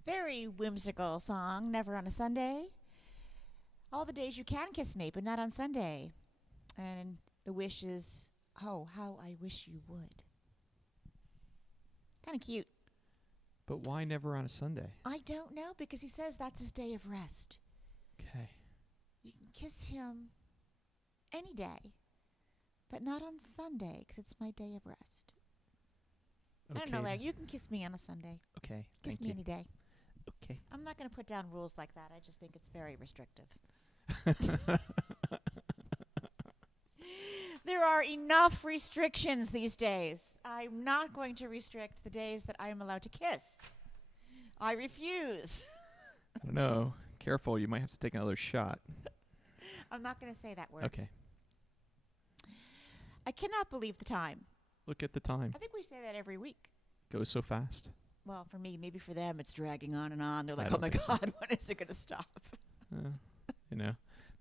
Very whimsical song, Never on a Sunday. All the days you can kiss me, but not on Sunday. And the wish is, oh, how I wish you would. Kind of cute. But why never on a Sunday? I don't know, because he says that's his day of rest. Okay. You can kiss him any day, but not on Sunday, because it's my day of rest. I don't know, Larry. You can kiss me on a Sunday. Okay. Kiss thank me you. any day. Okay. I'm not going to put down rules like that. I just think it's very restrictive. There are enough restrictions these days. I'm not going to restrict the days that I am allowed to kiss. I refuse. I don't know. Careful, you might have to take another shot. I'm not going to say that word. Okay. I cannot believe the time. Look at the time. I think we say that every week. Goes so fast. Well, for me, maybe for them, it's dragging on and on. They're I like, oh don't my think so. God, when is it going to stop? You know,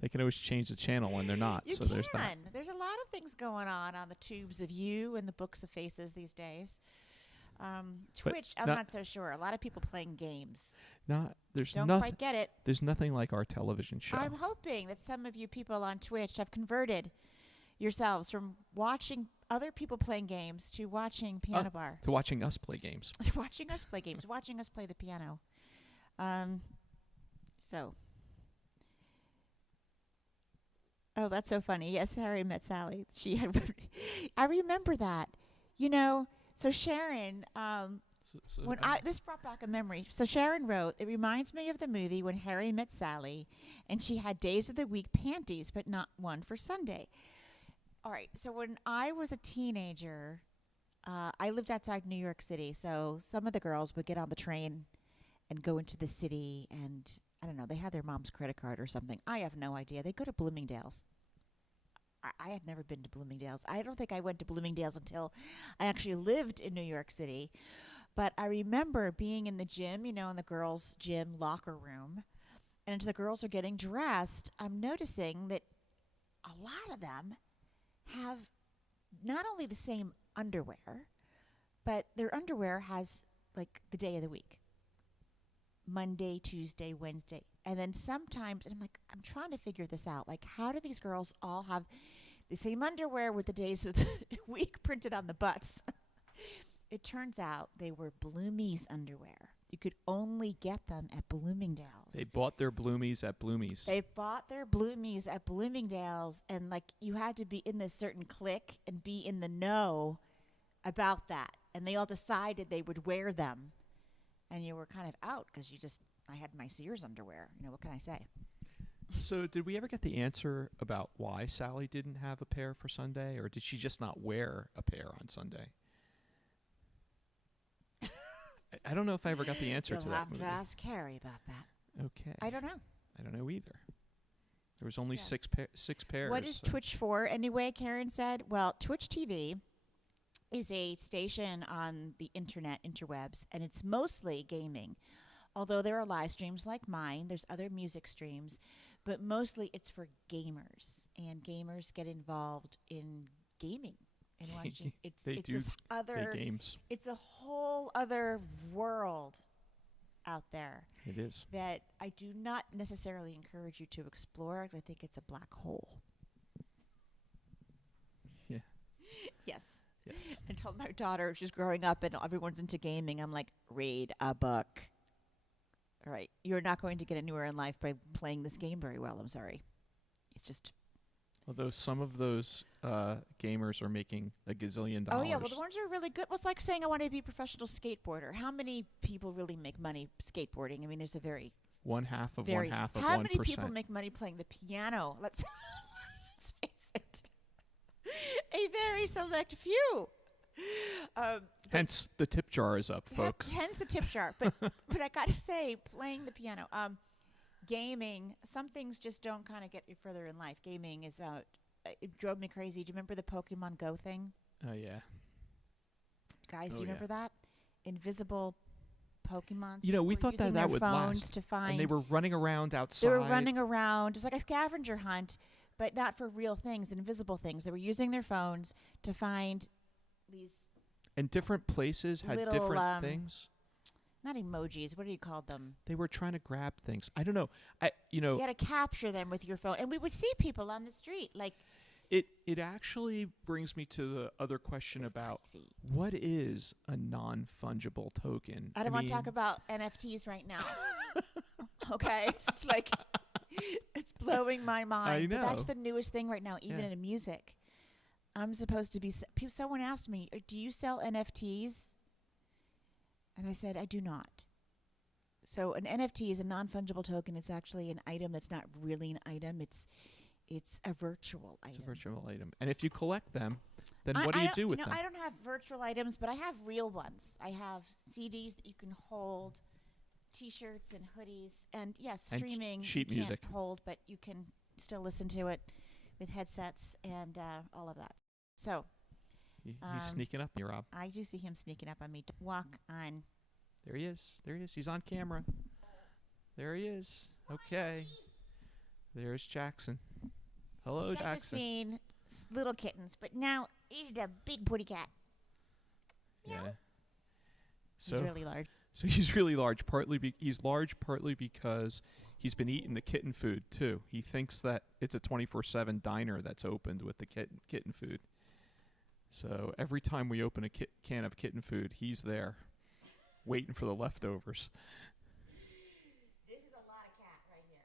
they can always change the channel when they're not. You so can. there's that. There's a lot of things going on the tubes of you and the books of faces these days. Twitch, I'm not so sure. A lot of people playing games. There's Don't nothing. quite get it. There's nothing like our television show. I'm hoping that some of you people on Twitch have converted yourselves from watching other people playing games to watching piano bar, To watching us play games. to watching us play games, watching us play the piano. So. Oh, that's so funny. Yes, Harry met Sally. She had. I remember that. So Sharon. This brought back a memory. So Sharon wrote, "It reminds me of the movie When Harry Met Sally, and she had days of the week panties, but not one for Sunday." All right. So when I was a teenager, I lived outside New York City. So some of the girls would get on the train and go into the city, and I don't know, they had their mom's credit card or something. I have no idea. They go to Bloomingdale's. I had never been to Bloomingdale's. I don't think I went to Bloomingdale's until I actually lived in New York City. But I remember being in the gym, in the girls' gym locker room, and as the girls are getting dressed, I'm noticing that a lot of them have not only the same underwear, but their underwear has, like, the day of the week. Monday, Tuesday, Wednesday. And then sometimes, and I'm trying to figure this out. Like, how do these girls all have the same underwear with the days of the week printed on the butts? It turns out they were Bloomies underwear. You could only get them at Bloomingdale's. They bought their Bloomies at Bloomies. They bought their Bloomies at Bloomingdale's, and, you had to be in this certain clique and be in the know about that. And they all decided they would wear them. And you were kind of out because I had my Sears underwear. What can I say? So did we ever get the answer about why Sally didn't have a pair for Sunday, or did she just not wear a pair on Sunday? I don't know if I ever got the answer to that. You'll have movie. to ask Harry about that. Okay. I don't know. I don't know either. There was only Yes. six pairs. What is Twitch for anyway, Karen said? Well, Twitch TV is a station on the interwebs, and it's mostly gaming. Although there are live streams like mine, there's other music streams, but mostly it's for gamers, and gamers get involved in gaming and watching. It's this other games. It's a whole other world out there. It is. That I do not necessarily encourage you to explore, because I think it's a black hole. Yeah. Yes. Yes. I told my daughter, she's growing up and everyone's into gaming, I'm like, read a book. All right. You're not going to get anywhere in life by playing this game very well. I'm sorry. It's just. Although some of those gamers are making a gazillion dollars. Oh, yeah. Well, the ones who are really good. Well, it's like saying I want to be a professional skateboarder. How many people really make money skateboarding? I mean, there's a very. One half of 1%. How many people make money playing the piano? Let's face it. A very select few. Hence, the tip jar is up, folks. Hence the tip jar. But I got to say, playing the piano, gaming, some things just don't kind of get you further in life. Gaming is, it drove me crazy. Do you remember the Pokemon Go thing? Oh, yeah. Guys, do you remember that? Invisible Pokemon. We thought that would last. To find, and they were running around outside. They were running around. It was like a scavenger hunt, but not for real things, invisible things. They were using their phones to find these. And different places had little, different things. Not emojis. What do you call them? They were trying to grab things. I don't know. You had to capture them with your phone, and we would see people on the street like. It actually brings me to the other question about crazy. What is a non-fungible token? I don't want to talk about NFTs right now. Okay, it's like it's blowing my mind. I know. But that's the newest thing right now, even in music. I'm supposed to be. Someone asked me, "Do you sell NFTs?" And I said, "I do not." So an NFT is a non-fungible token. It's actually an item that's not really an item. It's a virtual item. It's a virtual item. And if you collect them, then what do you do with them? I don't have virtual items, but I have real ones. I have CDs that you can hold, T-shirts and hoodies, and yes, streaming sheet you music. can't hold, but you can still listen to it with headsets and all of that. So He's sneaking up on you, Rob. I do see him sneaking up on me. Walk on. There he is. There he is. He's on camera. There he is. Okay. There's Jackson. Hello, You guys have Jackson. seen little kittens, but now he's a big putty cat. Yeah. He's really large. So he's really large. He's large partly because he's been eating the kitten food too. He thinks that it's a 24/7 diner that's opened with the kitten food. So every time we open a can of kitten food, he's there, waiting for the leftovers. This is a lot of cat right here.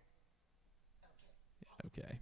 Okay.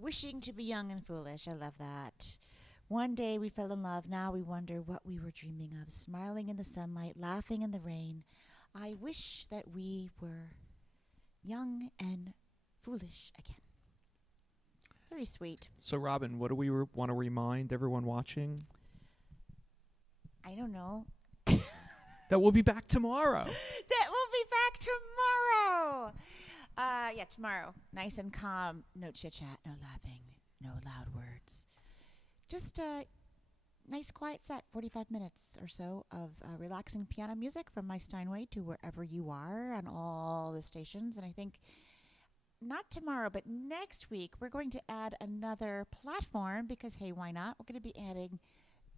Wishing to be young and foolish. I love that. One day we fell in love. Now we wonder what we were dreaming of. Smiling in the sunlight, laughing in the rain. I wish that we were young and foolish again. Very sweet. So, Robin, what do we want to remind everyone watching? I don't know. That we'll be back tomorrow. That we'll be back tomorrow. Yeah, tomorrow. Nice and calm. No chit-chat, no laughing, no loud words. Just a nice quiet set, 45 minutes or so of relaxing piano music from my Steinway to wherever you are on all the stations. And I think not tomorrow, but next week, we're going to add another platform because, hey, why not? We're going to be adding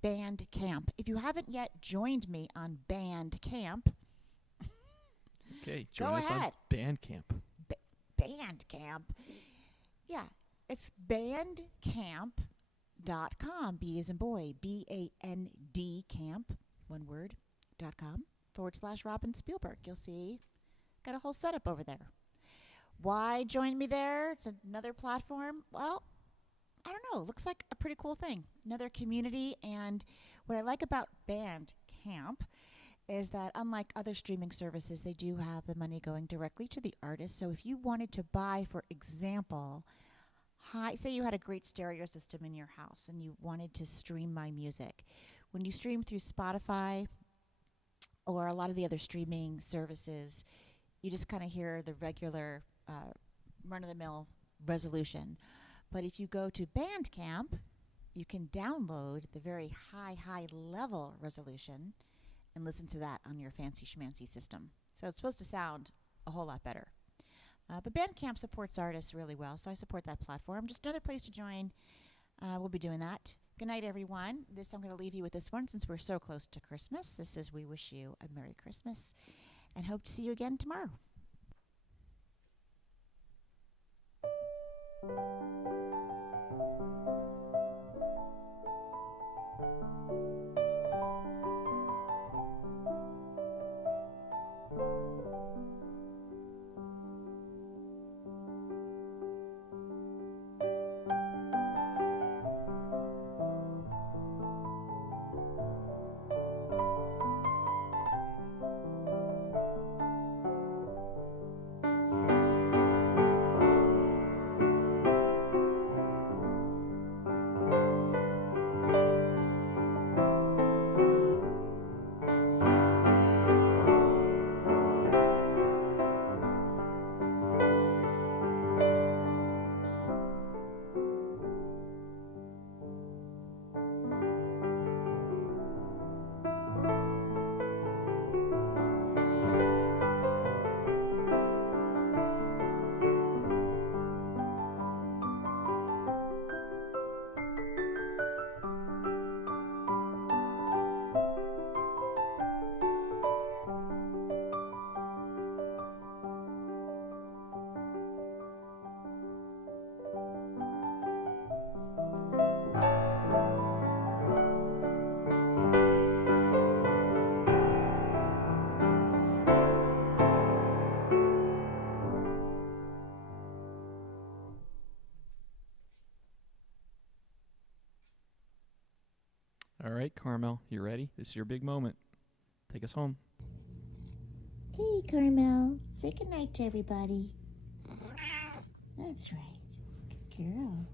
Bandcamp. If you haven't yet joined me on Bandcamp, okay, join us ahead. on Bandcamp. Bandcamp. Yeah, it's bandcamp.com. B as in boy. BAND camp, one word, .com /Robin Spielberg. You'll see, got a whole setup over there. Why join me there? It's another platform. Well, I don't know. Looks like a pretty cool thing. Another community. And what I like about Bandcamp is that unlike other streaming services, they do have the money going directly to the artist. So if you wanted to buy, for example, say you had a great stereo system in your house and you wanted to stream my music. When you stream through Spotify or a lot of the other streaming services, you just kind of hear the regular run-of-the-mill resolution. But if you go to Bandcamp, you can download the very high level resolution and listen to that on your fancy schmancy system. So it's supposed to sound a whole lot better. But Bandcamp supports artists really well, so I support that platform. Just another place to join. We'll be doing that. Good night, everyone. I'm going to leave you with this one since we're so close to Christmas. This is We Wish You a Merry Christmas and hope to see you again tomorrow. All right, Carmel, you ready? This is your big moment. Take us home. Hey, Carmel. Say goodnight to everybody. That's right. Good girl.